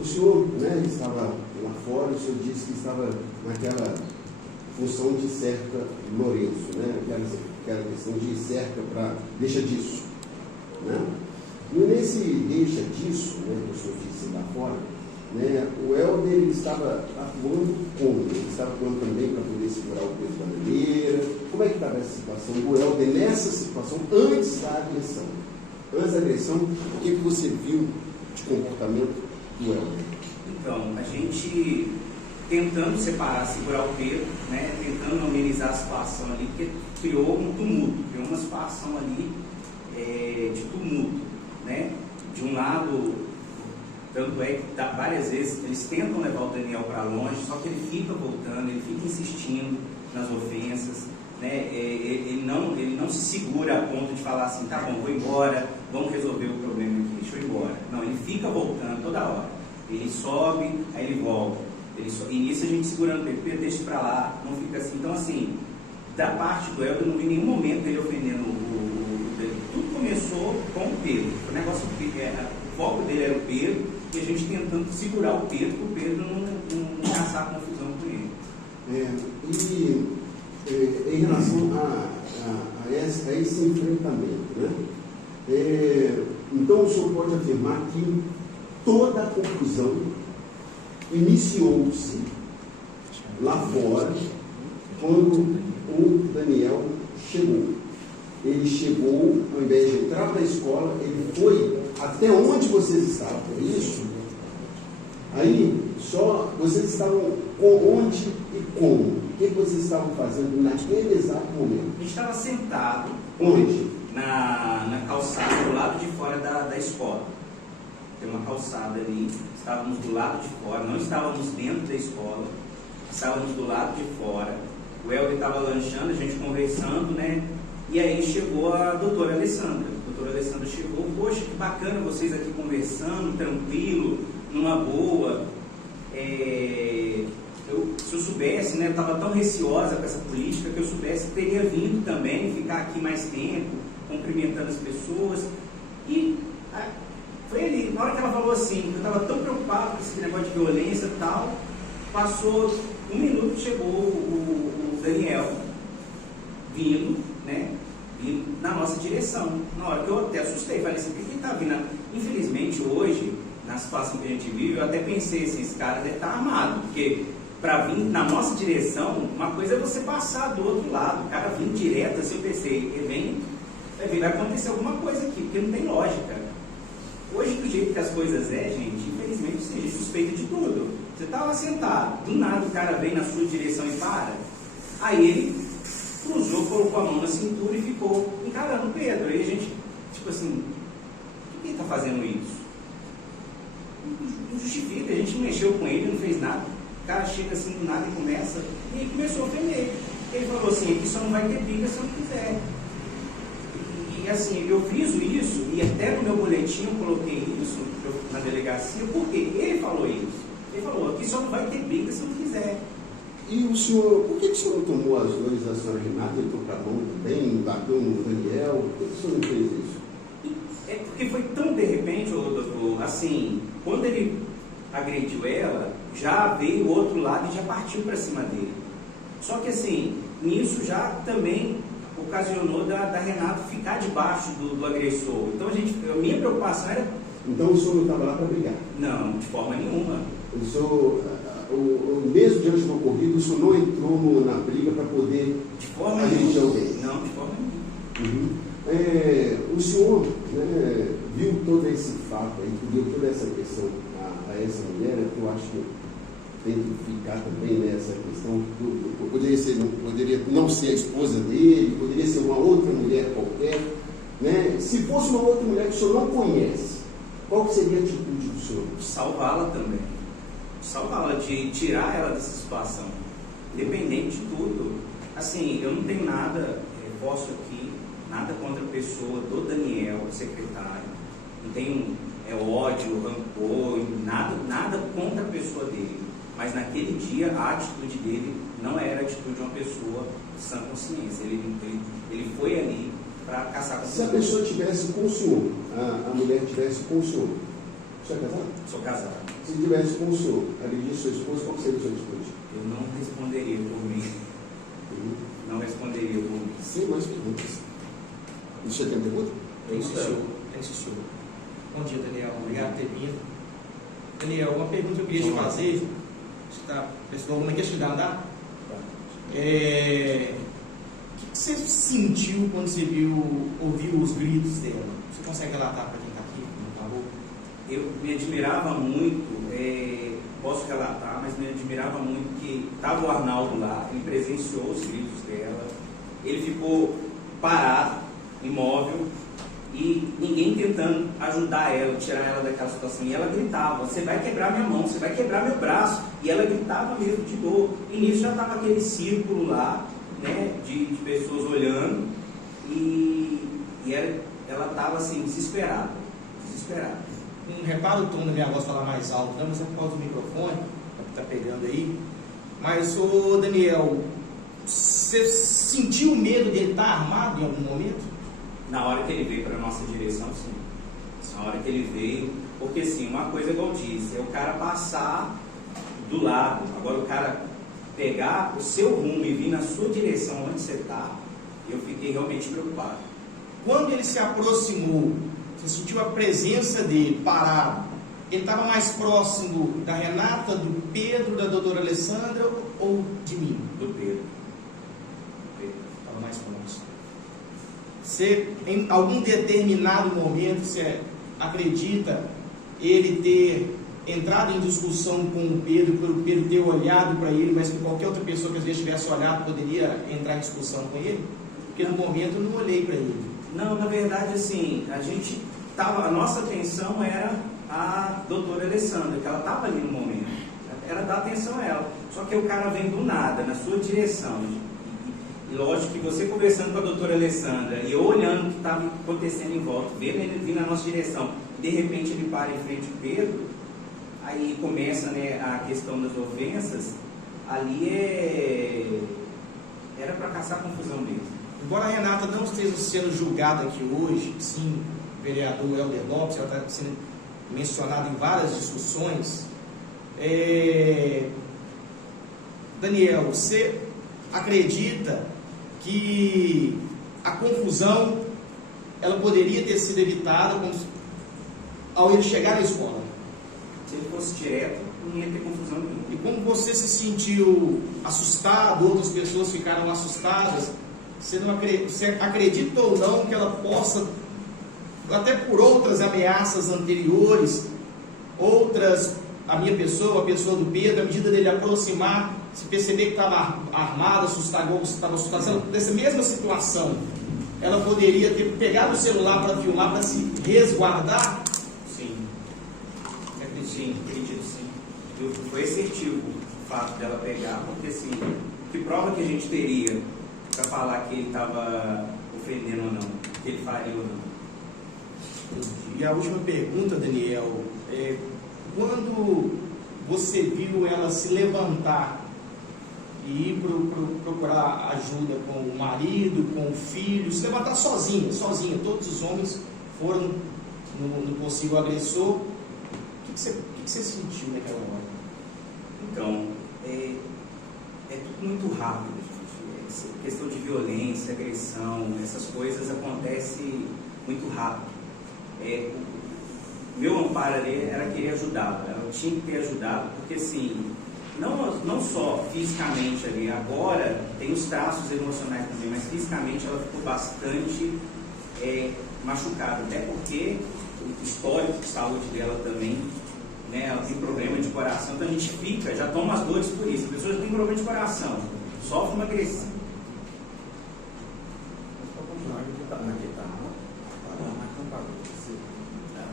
O senhor, né, estava lá fora, o senhor disse que estava naquela função de cerca Lourenço, né? Aquela questão de cerca para deixa disso, né? E nesse deixa disso, né, que o senhor disse lá fora, né, o Helder ele estava atuando como? Ele estava atuando também para poder segurar o peso da bandeira. Como é que estava essa situação do Helder nessa situação antes da agressão? Antes da agressão, o que você viu de comportamento do Helder? Então, a gente tentando separar, segurar o Pedro, né, tentando amenizar a situação ali, porque criou um tumulto, criou uma situação ali de tumulto, né? De um lado, tanto é que várias vezes eles tentam levar o Daniel para longe, só que ele fica voltando, ele fica insistindo nas ofensas, né? Ele não se segura a ponto de falar assim, tá bom, vou embora, vamos resolver o problema aqui, deixa eu ir embora. Não, ele fica voltando toda hora. Ele sobe, aí ele volta. E nisso a gente segurando o Pedro, deixa para lá, não fica assim. Então, assim, da parte do Helder, eu não vi nenhum momento ele ofendendo o Pedro. Tudo começou com o Pedro. O negócio, o foco dele era o Pedro, e a gente tentando segurar o Pedro, para o Pedro não caçar confusão com ele. Em relação a esse enfrentamento, né? Então o senhor pode afirmar que toda a confusão iniciou-se lá fora quando o Daniel chegou. Ele chegou, ao invés de entrar para a escola, ele foi até onde vocês estavam, é isso? Aí, só vocês estavam onde e como? O que vocês estavam fazendo naquele exato momento? A gente estava sentado. Onde? Na calçada, do lado de fora da escola. Tem uma calçada ali, estávamos do lado de fora, não estávamos dentro da escola, estávamos do lado de fora. O Helder estava lanchando, a gente conversando, né? E aí chegou a doutora Alessandra. A doutora Alessandra chegou, poxa, que bacana vocês aqui conversando, tranquilo, numa boa. Se eu soubesse, né, eu estava tão receosa com essa política, que eu soubesse, teria vindo também, ficar aqui mais tempo, cumprimentando as pessoas. E foi ali, na hora que ela falou assim, eu estava tão preocupado com esse negócio de violência e tal, passou 1 minuto e chegou o Daniel vindo, né, vindo na nossa direção. Na hora que eu até assustei, falei assim, por que ele está vindo? Infelizmente hoje, na situação que a gente vive, eu até pensei assim, esse cara deve estar armado, porque para vir na nossa direção, uma coisa é você passar do outro lado, o cara vir direto, assim, eu pensei, vai acontecer alguma coisa aqui, porque não tem lógica. Hoje, do jeito que as coisas gente, infelizmente, seja suspeita de tudo. Você estava sentado, do nada o cara vem na sua direção e para. Aí ele cruzou, colocou a mão na cintura e ficou encarando o Pedro. Aí a gente, tipo assim, por que ele está fazendo isso? Não justifica, a gente não mexeu com ele, não fez nada. O cara chega assim do nada e começa, e ele começou a ofender. Ele falou assim, aqui só não vai ter briga se eu não quiser. E assim, eu friso isso, e até no meu boletim eu coloquei isso na delegacia, porque ele falou isso. Ele falou, aqui só não vai ter briga se eu não quiser. E o senhor, por que o senhor não tomou as dores da senhora Renata e entrou para a mão também, bateu no Daniel? Por que o senhor não fez isso? É porque foi tão de repente, doutor, assim, quando ele agrediu ela, já veio o outro lado e já partiu para cima dele. Só que assim, nisso já também ocasionou da Renata ficar debaixo do agressor. Então a minha preocupação era... Então o senhor não estava lá para brigar? Não, de forma nenhuma. O senhor, mesmo diante do ocorrido, o senhor não entrou na briga para poder agredir alguém? Não, de forma nenhuma. O senhor, né, viu todo esse fato aí, viu toda essa questão a essa mulher, que eu acho que tem que ficar também nessa questão, poderia não ser a esposa dele, poderia ser uma outra mulher qualquer, né? Se fosse uma outra mulher que o senhor não conhece, qual seria a atitude do senhor? Salvá-la também. Salvá-la, de tirar ela dessa situação, independente de tudo. Assim, eu não tenho nada, posso aqui, nada contra a pessoa do Daniel, secretário, não tenho ódio, rancor, nada contra a pessoa dele, mas naquele dia a atitude dele não era a atitude de uma pessoa de sã consciência. Ele foi ali para caçar com a pessoa. Se a pessoa estivesse com o senhor, a mulher estivesse com o senhor é casado? Sou casado. Se tivesse com o senhor, agredir sua esposa, qual seria a sua atitude? Eu não responderia por mim. Não responderia por mim. Sem mais perguntas. O senhor tem pergunta? Tem sim, senhor. Bom dia, Daniel. Obrigado por ter vindo. Daniel, uma pergunta que eu queria te fazer. Você está pessoal, não quer estudar andar? O que você sentiu quando você ouviu os gritos dela? Você consegue relatar para quem está aqui, por favor? Eu me admirava muito, posso relatar, mas me admirava muito que estava o Arnaldo lá, ele presenciou os gritos dela, ele ficou parado, imóvel, e ninguém tentando ajudar ela, tirar ela daquela situação. E ela gritava: você vai quebrar minha mão, você vai quebrar meu braço. E ela gritava mesmo de dor. E nisso já estava aquele círculo lá, né, de pessoas olhando, e ela estava assim, desesperada. Não repara o tom da minha voz falar mais alto, não, mas é por causa do microfone, que está pegando aí. Mas, ô Daniel, você sentiu medo dele estar armado em algum momento? Na hora que ele veio para a nossa direção, sim. Na hora que ele veio, porque sim, uma coisa igual disse, é o cara passar do lado, agora o cara pegar o seu rumo e vir na sua direção onde você está, eu fiquei realmente preocupado. Quando ele se aproximou, você sentiu a presença dele parado, ele estava mais próximo da Renata, do Pedro, da doutora Alessandra ou de mim? Do Pedro. Estava mais próximo. Você, em algum determinado momento, você acredita ele ter entrado em discussão com o Pedro, pelo Pedro ter olhado para ele, mas que qualquer outra pessoa que às vezes tivesse olhado poderia entrar em discussão com ele? Porque no momento eu não olhei para ele. Não, na verdade, assim, a nossa atenção era a doutora Alessandra, que ela estava ali no momento. Era dar atenção a ela. Só que o cara vem do nada, na sua direção. E lógico que você conversando com a doutora Alessandra e eu olhando o que estava acontecendo em volta, vendo ele vir na nossa direção, de repente ele para em frente ao Pedro, aí começa, né, a questão das ofensas, ali era para caçar confusão mesmo. Embora a Renata não esteja sendo julgada aqui hoje, sim, o vereador Helder Lopes, ela está sendo mencionada em várias discussões. Daniel, você acredita que a confusão ela poderia ter sido evitada ao ele chegar na escola? Se ele fosse direto, não ia ter confusão nenhuma. E como você se sentiu assustado, outras pessoas ficaram assustadas, você acredita ou não que ela possa, até por outras ameaças anteriores, a minha pessoa, a pessoa do Pedro, à medida dele aproximar, se perceber que estava armado, assustado, dessa mesma situação, ela poderia ter pegado o celular para filmar, para se resguardar? Sim. Acredito sim. Foi assertivo o fato dela pegar, porque assim, que prova que a gente teria para falar que ele estava ofendendo ou não, que ele faria ou não? E a última pergunta, Daniel, quando você viu ela se levantar e ir procurar ajuda com o marido, com o filho, se levantar sozinha, todos os homens foram no possível agressor, o que você sentiu naquela hora? Então, é tudo muito rápido, gente. Essa questão de violência, agressão, essas coisas acontecem muito rápido. Meu amparo ali era querer ajudá-la, eu tinha que ter ajudado, porque assim, não só fisicamente ali, agora tem os traços emocionais também, mas fisicamente ela ficou bastante machucada, até porque o histórico de saúde dela também, né, ela tem problema de coração, então a gente já toma as dores por isso. A pessoa já tem problema de coração, sofre uma agressão.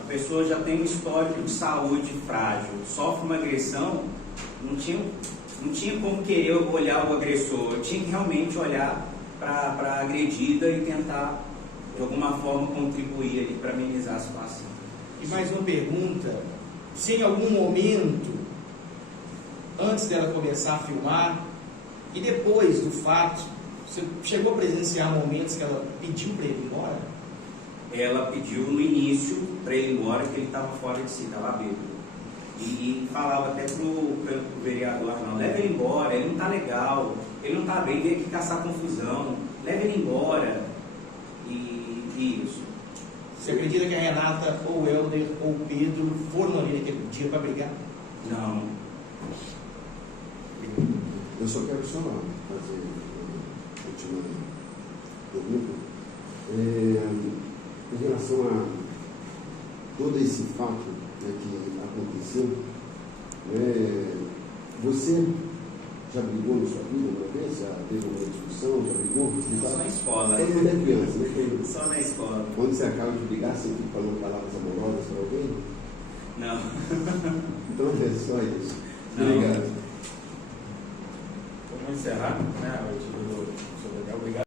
A pessoa já tem um histórico de saúde frágil, sofre uma agressão, não tinha como querer olhar o agressor, eu tinha que realmente olhar para a agredida e tentar, de alguma forma, contribuir ali para amenizar a situação. E mais uma pergunta, se em algum momento, antes dela começar a filmar, e depois do fato, você chegou a presenciar momentos que ela pediu para ele ir embora? Ela pediu no início para ele ir embora, que ele estava fora de si, estava bêbado. E falava até pro vereador Arnaldo, leva ele embora, ele não tá legal, ele não tá bem, veio aqui caçar confusão, leva ele embora. E isso. Você acredita que a Renata, ou o Helder, ou o Pedro foram ali naquele dia para brigar? Não. Eu só quero fazer a última pergunta. Em relação a todo esse fato, né, que aconteceu, você já brigou na sua vida uma vez? Já teve uma discussão? Já brigou? Só na escola. Todo mundo é criança, né? Só na escola. Quando você acaba de brigar, você fica falando palavras amorosas para alguém? Não. Então é só isso. Não. Obrigado. Vamos encerrar, né? Obrigado.